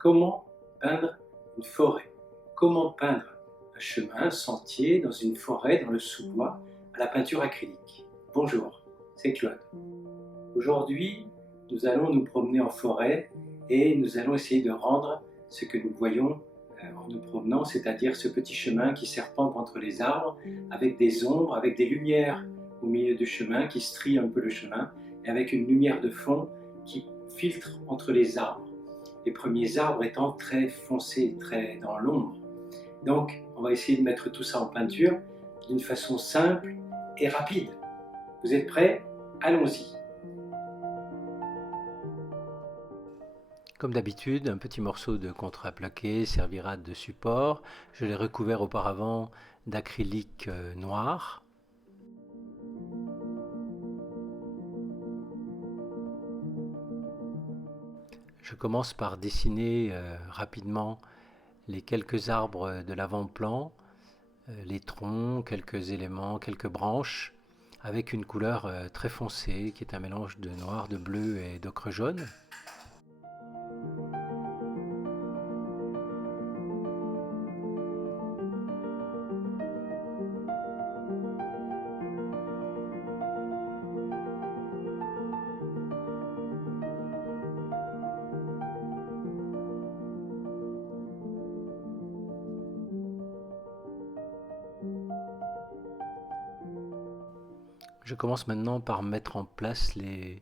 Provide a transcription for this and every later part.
Comment peindre une forêt? Comment peindre un chemin, un sentier dans une forêt, dans le sous-bois, à la peinture acrylique? Bonjour, c'est Claude. Aujourd'hui, nous allons nous promener en forêt et nous allons essayer de rendre ce que nous voyons en nous promenant, c'est-à-dire ce petit chemin qui serpente entre les arbres, avec des ombres, avec des lumières au milieu du chemin qui strient un peu le chemin, et avec une lumière de fond qui filtre entre les arbres. Les premiers arbres étant très foncés, très dans l'ombre. Donc, on va essayer de mettre tout ça en peinture d'une façon simple et rapide. Vous êtes prêts? Allons-y. Comme d'habitude, un petit morceau de contreplaqué servira de support. Je l'ai recouvert auparavant d'acrylique noir. Je commence par dessiner rapidement les quelques arbres de l'avant-plan, les troncs, quelques éléments, quelques branches, avec une couleur très foncée qui est un mélange de noir, de bleu et d'ocre jaune. Je commence maintenant par mettre en place les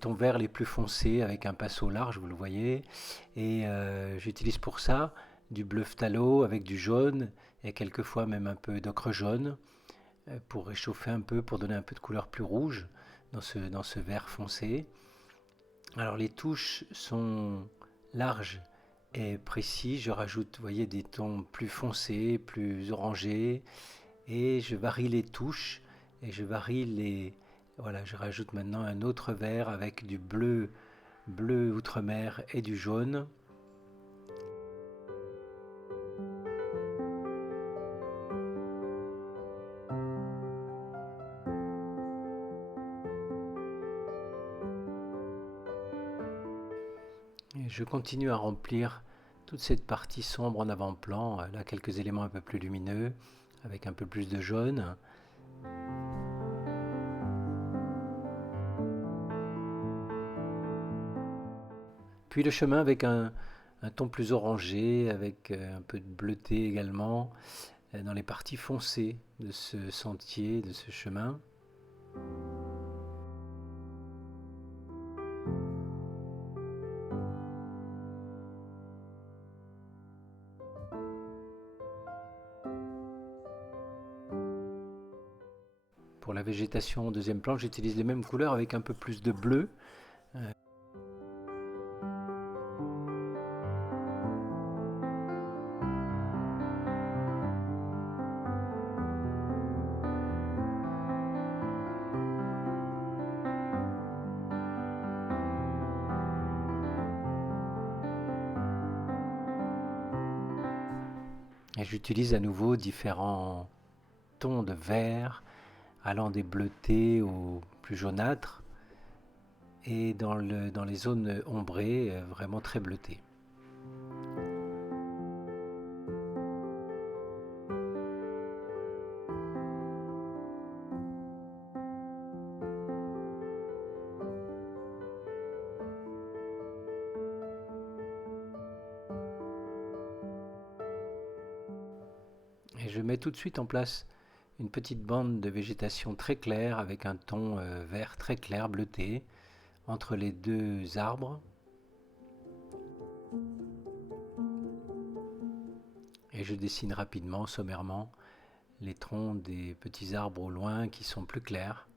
tons verts les plus foncés avec un pinceau large, vous le voyez. Et j'utilise pour ça du bleu phthalo avec du jaune et quelquefois même un peu d'ocre jaune pour réchauffer un peu, pour donner un peu de couleur plus rouge dans ce vert foncé. Alors les touches sont larges et précis. Je rajoute, vous voyez, des tons plus foncés, plus orangés et je varie les touches et je varie les... Voilà, je rajoute maintenant un autre vert avec du bleu, bleu outre-mer et du jaune. Et je continue à remplir toute cette partie sombre en avant-plan, là quelques éléments un peu plus lumineux avec un peu plus de jaune. Puis le chemin avec un ton plus orangé, avec un peu de bleuté également, dans les parties foncées de ce sentier, de ce chemin. Pour la végétation au deuxième plan, j'utilise les mêmes couleurs avec un peu plus de bleu. Et j'utilise à nouveau différents tons de vert, allant des bleutés au plus jaunâtre, et dans les zones ombrées, vraiment très bleutées. Et je mets tout de suite en place une petite bande de végétation très claire avec un ton vert très clair, bleuté, entre les deux arbres. Et je dessine rapidement, sommairement, les troncs des petits arbres au loin qui sont plus clairs.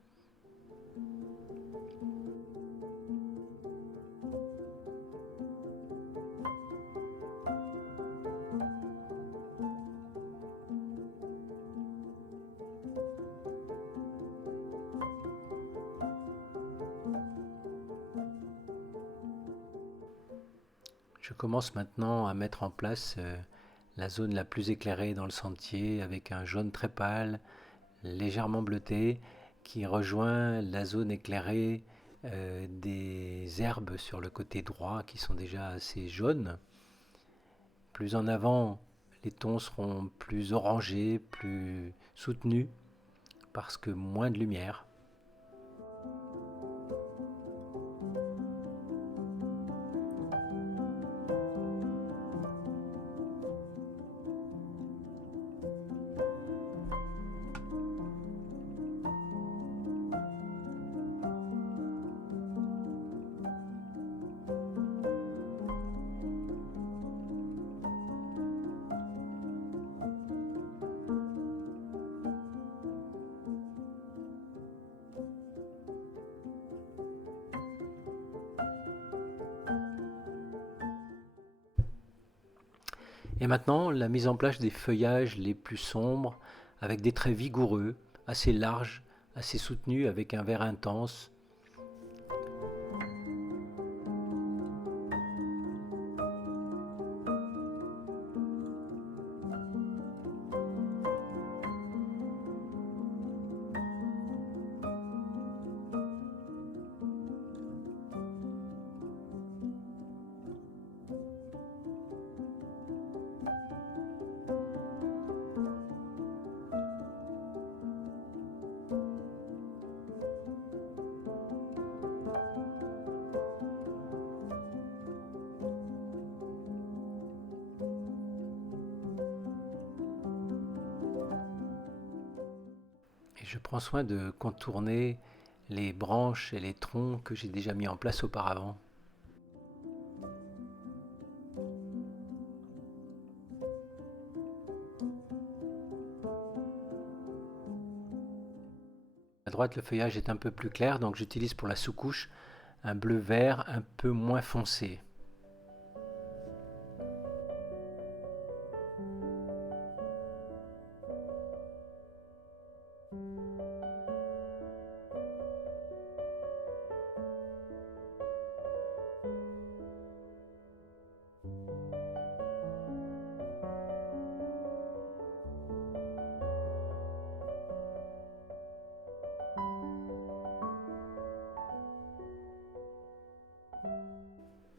Je commence maintenant à mettre en place la zone la plus éclairée dans le sentier avec un jaune très pâle, légèrement bleuté, qui rejoint la zone éclairée des herbes sur le côté droit qui sont déjà assez jaunes. Plus en avant, les tons seront plus orangés, plus soutenus, parce que moins de lumière. Et maintenant, la mise en place des feuillages les plus sombres, avec des traits vigoureux, assez larges, assez soutenus, avec un vert intense. Et je prends soin de contourner les branches et les troncs que j'ai déjà mis en place auparavant. À droite, le feuillage est un peu plus clair, donc j'utilise pour la sous-couche un bleu-vert un peu moins foncé.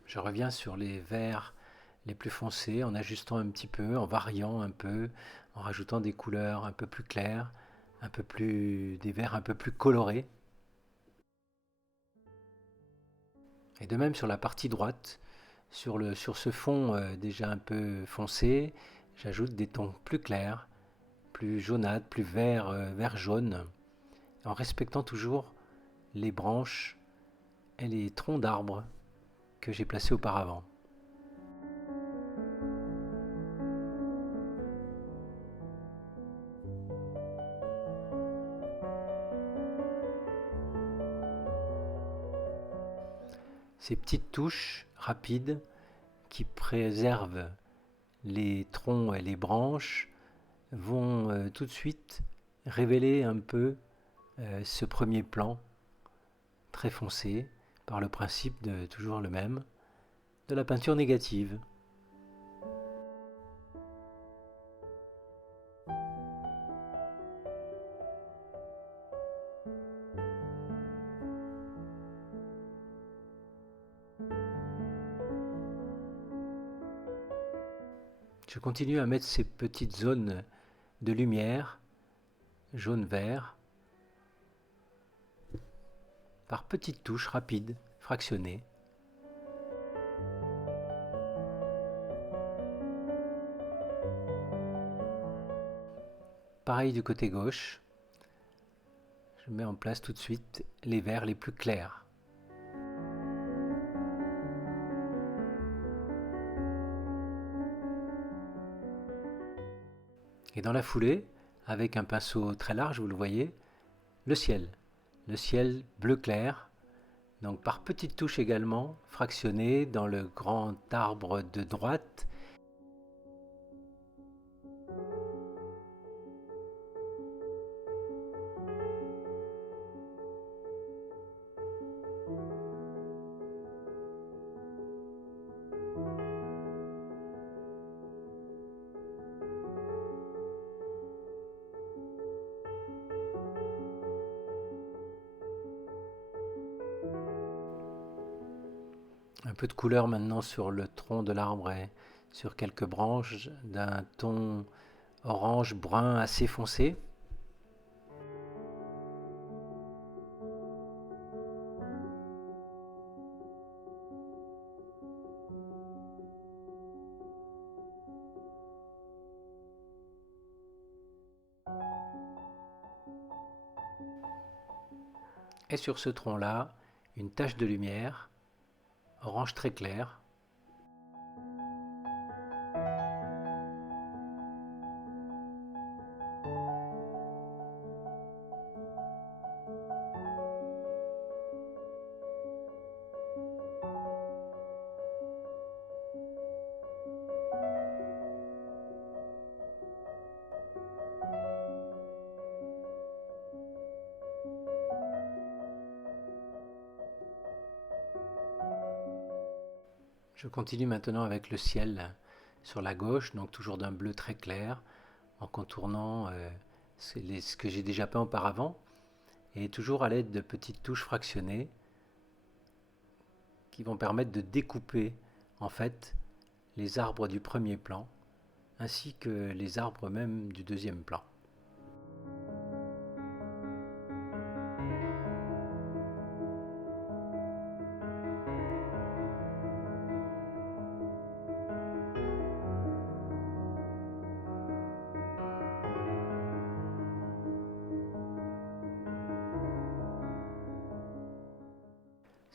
Je reviens sur les verts les plus foncés en ajustant un petit peu, en variant un peu, en rajoutant des couleurs un peu plus claires, des verts un peu plus colorés. Et de même sur la partie droite, sur ce fond déjà un peu foncé, j'ajoute des tons plus clairs, plus jaunâtres, plus vert jaune, en respectant toujours les branches et les troncs d'arbres que j'ai placés auparavant. Ces petites touches rapides qui préservent les troncs et les branches vont tout de suite révéler un peu ce premier plan très foncé par le principe de toujours le même de la peinture négative. Je continue à mettre ces petites zones de lumière jaune-vert par petites touches rapides, fractionnées. Pareil du côté gauche, je mets en place tout de suite les verts les plus clairs. Et dans la foulée, avec un pinceau très large, vous le voyez, le ciel bleu clair, donc par petites touches également, fractionnées dans le grand arbre de droite. Un peu de couleur maintenant sur le tronc de l'arbre et sur quelques branches d'un ton orange-brun assez foncé. Et sur ce tronc-là, une tache de lumière, orange très clair. Je continue maintenant avec le ciel sur la gauche, donc toujours d'un bleu très clair, en contournant ce que j'ai déjà peint auparavant, et toujours à l'aide de petites touches fractionnées qui vont permettre de découper en fait les arbres du premier plan, ainsi que les arbres même du deuxième plan.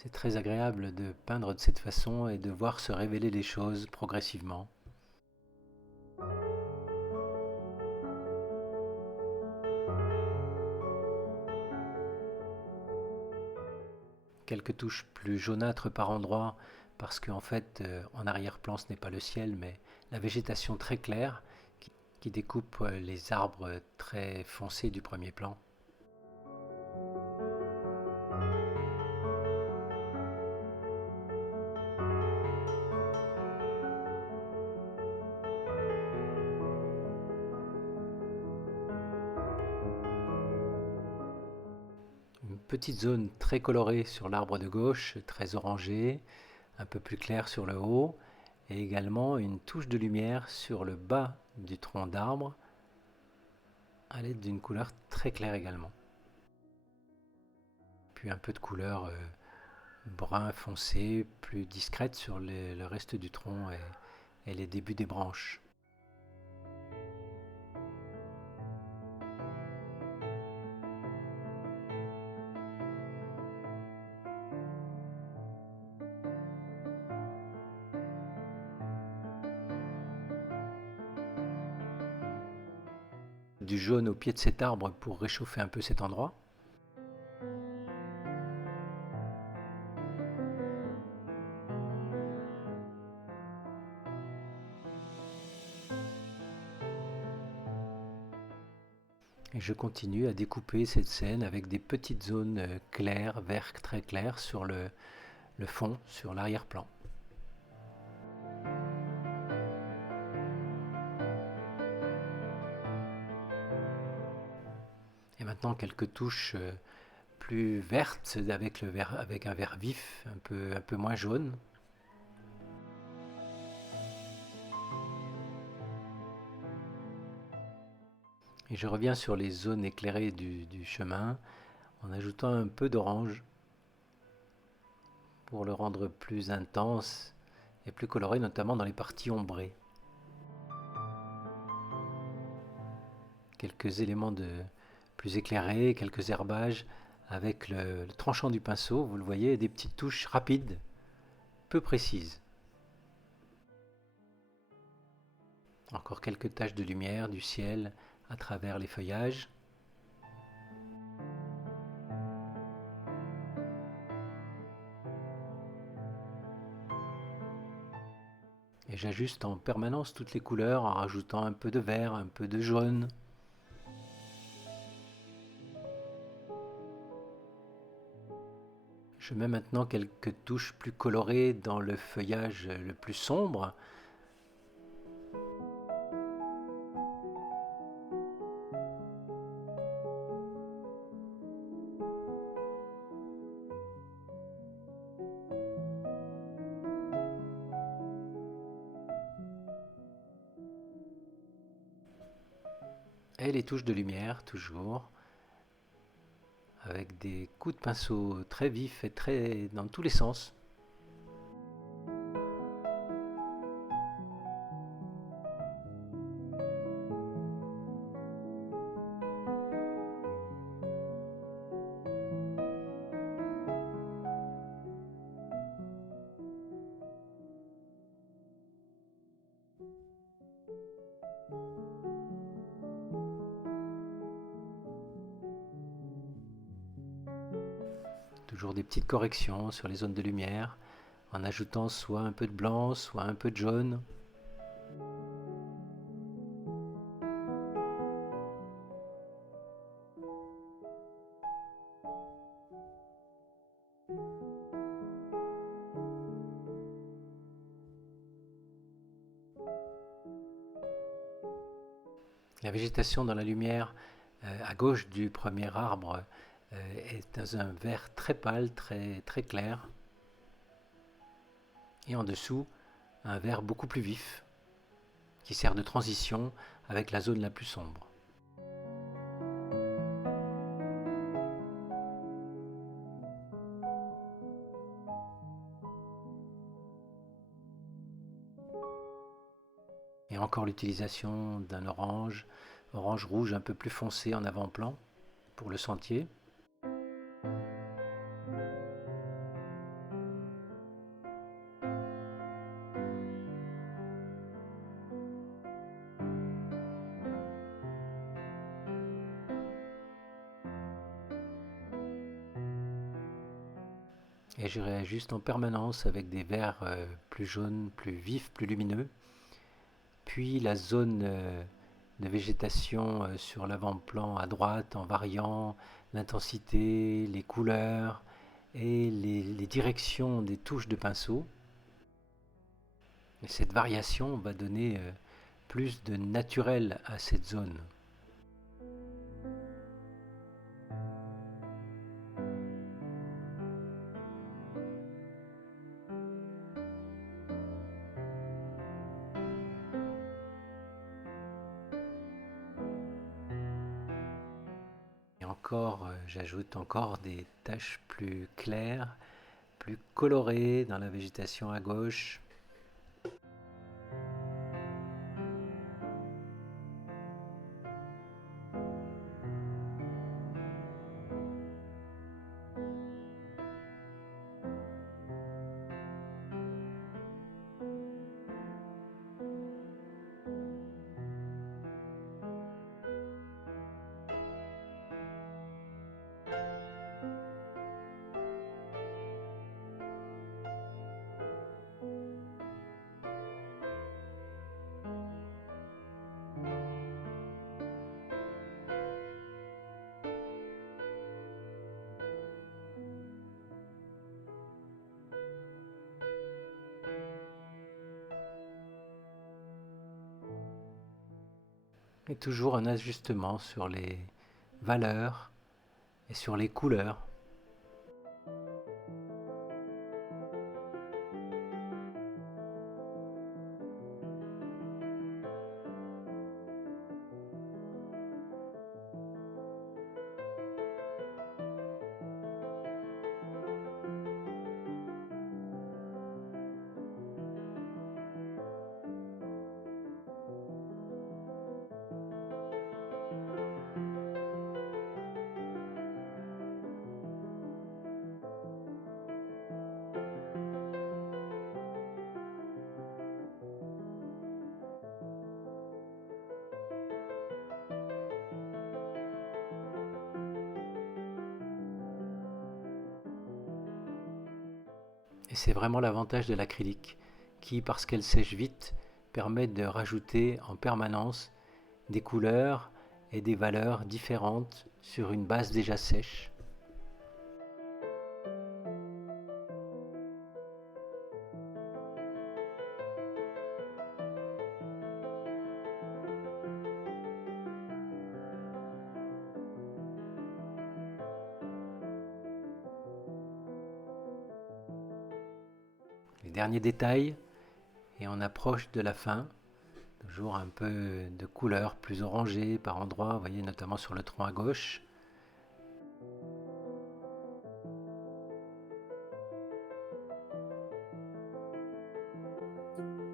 C'est très agréable de peindre de cette façon et de voir se révéler les choses progressivement. Quelques touches plus jaunâtres par endroits parce qu'en fait en arrière-plan ce n'est pas le ciel mais la végétation très claire qui découpe les arbres très foncés du premier plan. Une petite zone très colorée sur l'arbre de gauche, très orangée, un peu plus claire sur le haut, et également une touche de lumière sur le bas du tronc d'arbre, à l'aide d'une couleur très claire également. Puis un peu de couleur brun foncé, plus discrète sur le reste du tronc et les débuts des branches. Du jaune au pied de cet arbre pour réchauffer un peu cet endroit. Et je continue à découper cette scène avec des petites zones claires, vert très claires sur le fond, sur l'arrière-plan. Et maintenant quelques touches plus vertes avec un vert vif, un peu moins jaune. Et je reviens sur les zones éclairées du chemin en ajoutant un peu d'orange pour le rendre plus intense et plus coloré, notamment dans les parties ombrées. Quelques éléments plus éclairés, quelques herbages avec le tranchant du pinceau, vous le voyez, des petites touches rapides, peu précises. Encore quelques taches de lumière du ciel à travers les feuillages. Et j'ajuste en permanence toutes les couleurs en rajoutant un peu de vert, un peu de jaune. Je mets maintenant quelques touches plus colorées dans le feuillage le plus sombre. Et les touches de lumière, toujours, avec des coups de pinceau très vifs et très dans tous les sens. Toujours des petites corrections sur les zones de lumière, en ajoutant soit un peu de blanc, soit un peu de jaune. La végétation dans la lumière, à gauche du premier arbre, est dans un vert très pâle, très, très clair. Et en dessous, un vert beaucoup plus vif, qui sert de transition avec la zone la plus sombre. Et encore l'utilisation d'un orange, orange rouge un peu plus foncé en avant-plan pour le sentier. Et je réajuste en permanence avec des verts plus jaunes, plus vifs, plus lumineux. Puis la zone de végétation sur l'avant-plan à droite en variant l'intensité, les couleurs et les directions des touches de pinceau. Et cette variation va donner plus de naturel à cette zone. Et encore, j'ajoute encore des taches plus claires, plus colorées dans la végétation à gauche. Et toujours un ajustement sur les valeurs et sur les couleurs. Et c'est vraiment l'avantage de l'acrylique, qui, parce qu'elle sèche vite, permet de rajouter en permanence des couleurs et des valeurs différentes sur une base déjà sèche. Les derniers détails, et on approche de la fin, Toujours un peu de couleur plus orangée par endroits, vous voyez, notamment sur le tronc à gauche.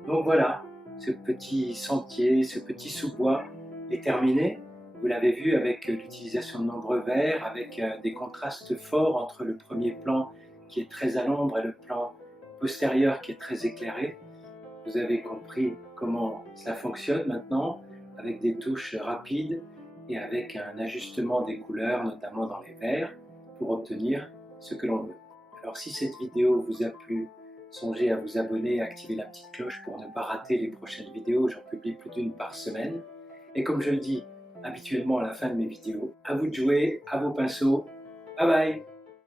Donc voilà, ce petit sentier, ce petit sous-bois est terminé. Vous l'avez vu avec l'utilisation de nombreux verts, avec des contrastes forts entre le premier plan qui est très à l'ombre et le plan postérieur qui est très éclairé. Vous avez compris comment ça fonctionne maintenant, avec des touches rapides et avec un ajustement des couleurs, notamment dans les verts, pour obtenir ce que l'on veut. Alors si cette vidéo vous a plu, songez à vous abonner et à activer la petite cloche pour ne pas rater les prochaines vidéos. J'en publie plus d'une par semaine. Et comme je le dis habituellement à la fin de mes vidéos, à vous de jouer, à vos pinceaux. Bye bye!